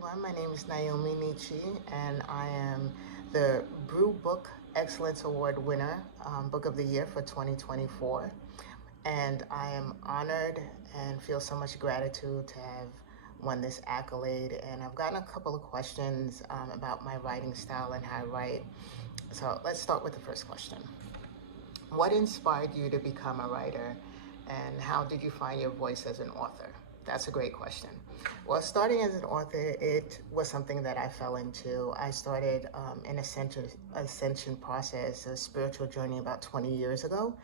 everyone. My name is Niomi Nicci, and I am the Brew Book Excellence Award winner, Book of the Year for 2024. And I am honored and feel so much gratitude to have won this accolade. And I've gotten a couple of questions about my writing style and how I write. So let's start with the first question. What inspired you to become a writer, and how did you find your voice as an author? That's a great question. Well, starting as an author, it was something that I fell into. I started an ascension process, a spiritual journey about 20 years ago,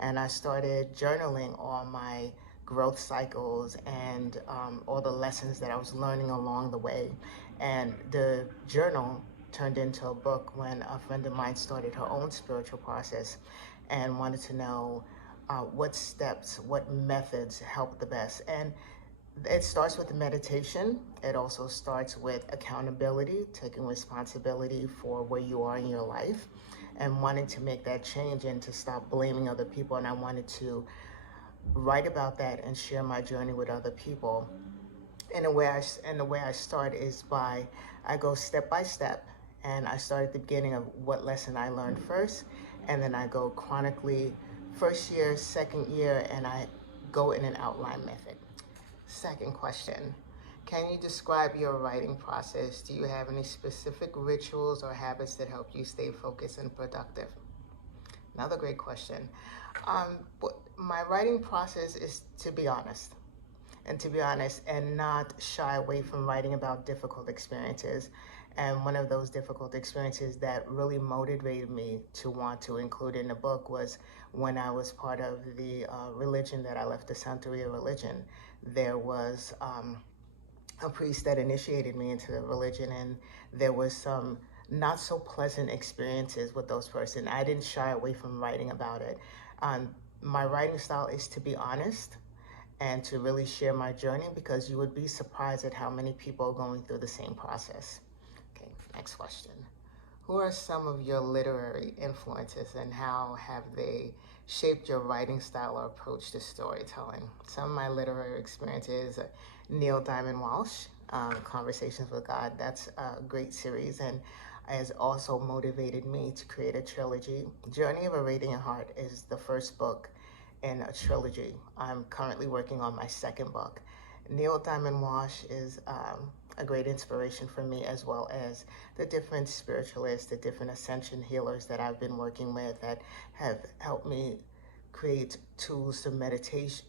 and I started journaling all my growth cycles and all the lessons that I was learning along the way. And the journal turned into a book when a friend of mine started her own spiritual process and wanted to know what steps, what methods help the best. And it starts with meditation. It also starts with accountability, taking responsibility for where you are in your life and wanting to make that change and to stop blaming other people. And I wanted to write about that and share my journey with other people. And the way I start is by, I go step by step, and I start at the beginning of what lesson I learned first, and then I go chronically first year, second year, and I go in an outline method. Second question, can you describe your writing process? Do you have any specific rituals or habits that help you stay focused and productive? Another great question. My writing process is to be honest, and not shy away from writing about difficult experiences. And one of those difficult experiences that really motivated me to want to include in the book was when I was part of the religion that I left, the Santeria religion. There was a priest that initiated me into the religion, and there was some not so pleasant experiences with those persons. I didn't shy away from writing about it. My writing style is to be honest and to really share my journey, because you would be surprised at how many people are going through the same process. Okay, next question. Who are some of your literary influences, and how have they shaped your writing style or approach to storytelling? Some of my literary experiences, Neil Diamond Walsh, Conversations with God. That's a great series and has also motivated me to create a trilogy. Journey of a Radiant Heart is the first book in a trilogy. I'm currently working on my second book. Neil Diamond Walsh is a great inspiration for me, as well as the different spiritualists, the different ascension healers that I've been working with that have helped me create tools to meditation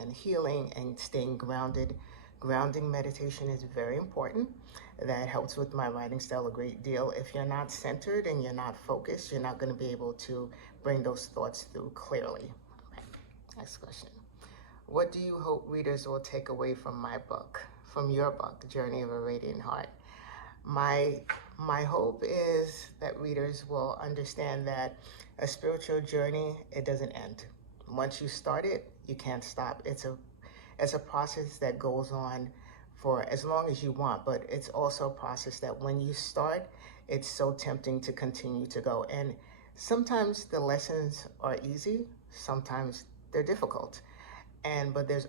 and healing and staying grounded. Grounding meditation is very important. That helps with my writing style a great deal. If you're not centered and you're not focused, you're not going to be able to bring those thoughts through clearly. Okay. Next question. What do you hope readers will take away from my book, from your book, Journey of a Radiant Heart? My hope is that readers will understand that a spiritual journey, it doesn't end. Once you start it, you can't stop. It's a process that goes on for as long as you want, but it's also a process that when you start, it's so tempting to continue to go. And sometimes the lessons are easy, sometimes they're difficult. But there's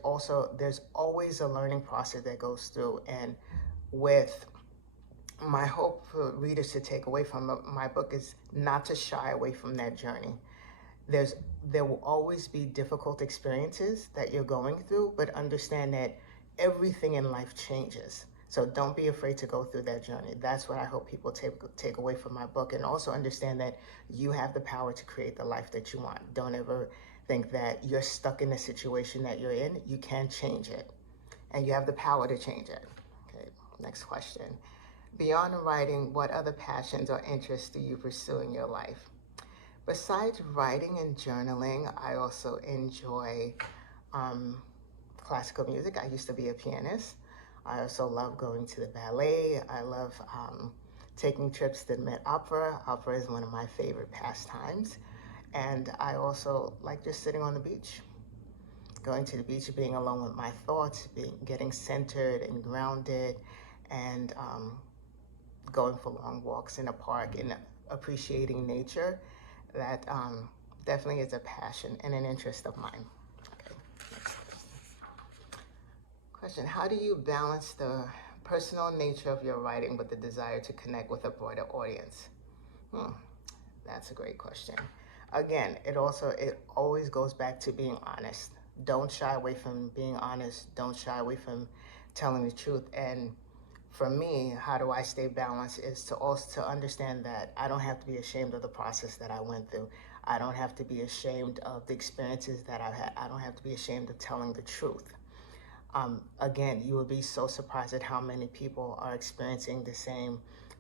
always a learning process that goes through. And with my hope for readers to take away from my book is not to shy away from that journey. There will always be difficult experiences that you're going through, but understand that everything in life changes. So don't be afraid to go through that journey. That's what I hope people take away from my book. And also understand that you have the power to create the life that you want. Don't ever think that you're stuck in the situation that you're in. You can change it, and you have the power to change it. Okay, next question. Beyond writing, what other passions or interests do you pursue in your life? Besides writing and journaling, I also enjoy classical music. I used to be a pianist. I also love going to the ballet. I love taking trips to the Met Opera. Opera is one of my favorite pastimes. And I also like just sitting on the beach, going to the beach, being alone with my thoughts, getting centered and grounded, and going for long walks in a park and appreciating nature. That definitely is a passion and an interest of mine. Okay, next question. How do you balance the Personal nature of your writing with the desire to connect with a broader audience. That's a great question. Again, it always goes back to being honest. Don't shy away from being honest. Don't shy away from telling the truth. And for me, how do I stay balanced is to also to understand that I don't have to be ashamed of the process that I went through. I don't have to be ashamed of the experiences that I've had. I don't have to be ashamed of telling the truth. Again, you would be so surprised at how many people are experiencing the same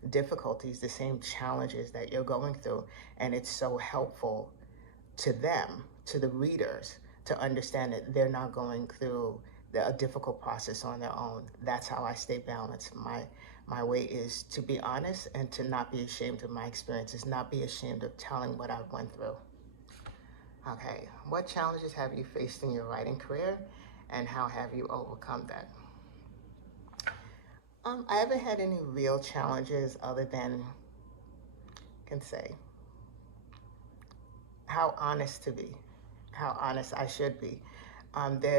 difficulties, the same challenges that you're going through. And it's so helpful to them, to the readers, to understand that they're not going through a difficult process on their own. That's how I stay balanced. My way is to be honest and to not be ashamed of my experiences, not be ashamed of telling what I went through. Okay, what challenges have you faced in your writing career, and how have you overcome that? I haven't had any real challenges other than, I can say, how honest to be, how honest I should be.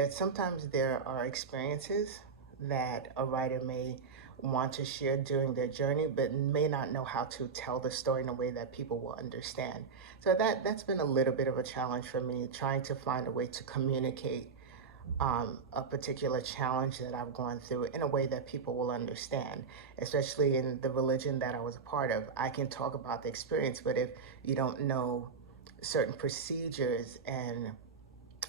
Sometimes there are experiences that a writer may want to share during their journey, but may not know how to tell the story in a way that people will understand. So that's been a little bit of a challenge for me, trying to find a way to communicate a particular challenge that I've gone through in a way that people will understand, especially in the religion that I was a part of. I can talk about the experience, but if you don't know certain procedures and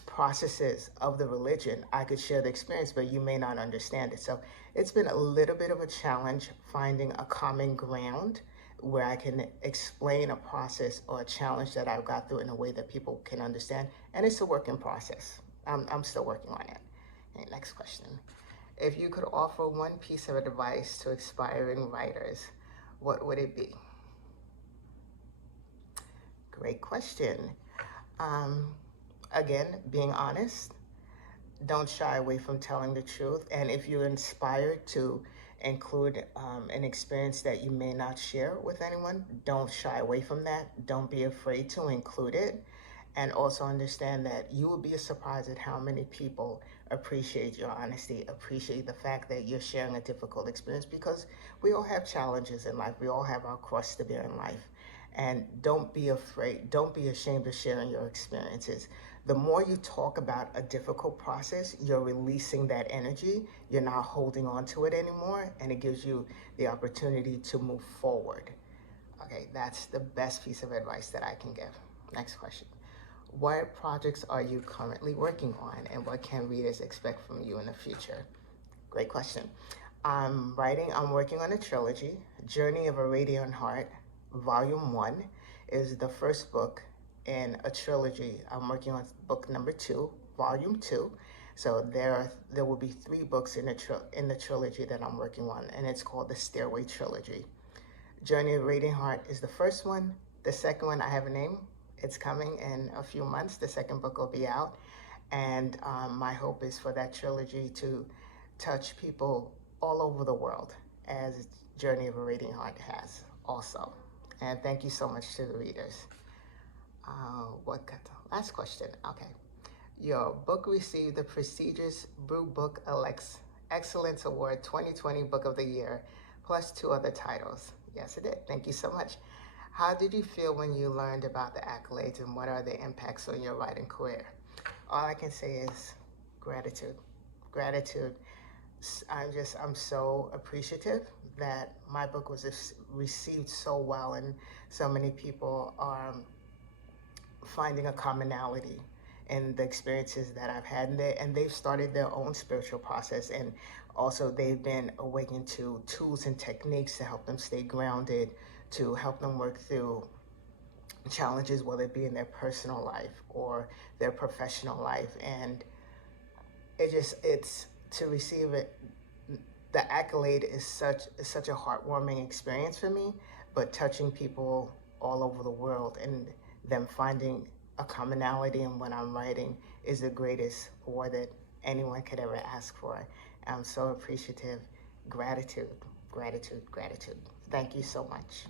processes of the religion, I could share the experience, but you may not understand it. So it's been a little bit of a challenge finding a common ground where I can explain a process or a challenge that I've got through in a way that people can understand. And it's a work in process. I'm still working on it. Okay, next question. If you could offer one piece of advice to aspiring writers, what would it be? Great question. Again, being honest. Don't shy away from telling the truth. And if you're inspired to include an experience that you may not share with anyone, don't shy away from that. Don't be afraid to include it. And also understand that you will be surprised at how many people appreciate your honesty, appreciate the fact that you're sharing a difficult experience, because we all have challenges in life. We all have our cross to bear in life. And don't be afraid, don't be ashamed of sharing your experiences. The more you talk about a difficult process, you're releasing that energy. You're not holding on to it anymore, and it gives you the opportunity to move forward. Okay, that's the best piece of advice that I can give. Next question. What projects are you currently working on, and what can readers expect from you in the future? Great question. I'm working on a trilogy. Journey of a Radiant Heart, Volume 1 is the first book in a trilogy. I'm working on book number 2, Volume 2. So there will be 3 books in the trilogy that I'm working on, and it's called the Stairway Trilogy. Journey of a Radiant Heart is the first one. The second one, I have a name. It's coming in a few months. The second book will be out. And my hope is for that trilogy to touch people all over the world, as Journey of a Radiant Heart has also. And thank you so much to the readers. Last question. Okay. Your book received the prestigious Brew Book Excellence Award 2020 Book of the Year, plus 2 other titles. Yes, it did. Thank you so much. How did you feel when you learned about the accolades, and what are the impacts on your writing career? All I can say is gratitude. Gratitude. I'm so appreciative that my book was received so well, and so many people are finding a commonality in the experiences that I've had, and they've started their own spiritual process, and also they've been awakened to tools and techniques to help them stay grounded, to help them work through challenges, whether it be in their personal life or their professional life. And it's to receive it, the accolade is such a heartwarming experience for me, but touching people all over the world and them finding a commonality in what I'm writing is the greatest award that anyone could ever ask for. I'm so appreciative. Gratitude, gratitude, gratitude. Thank you so much.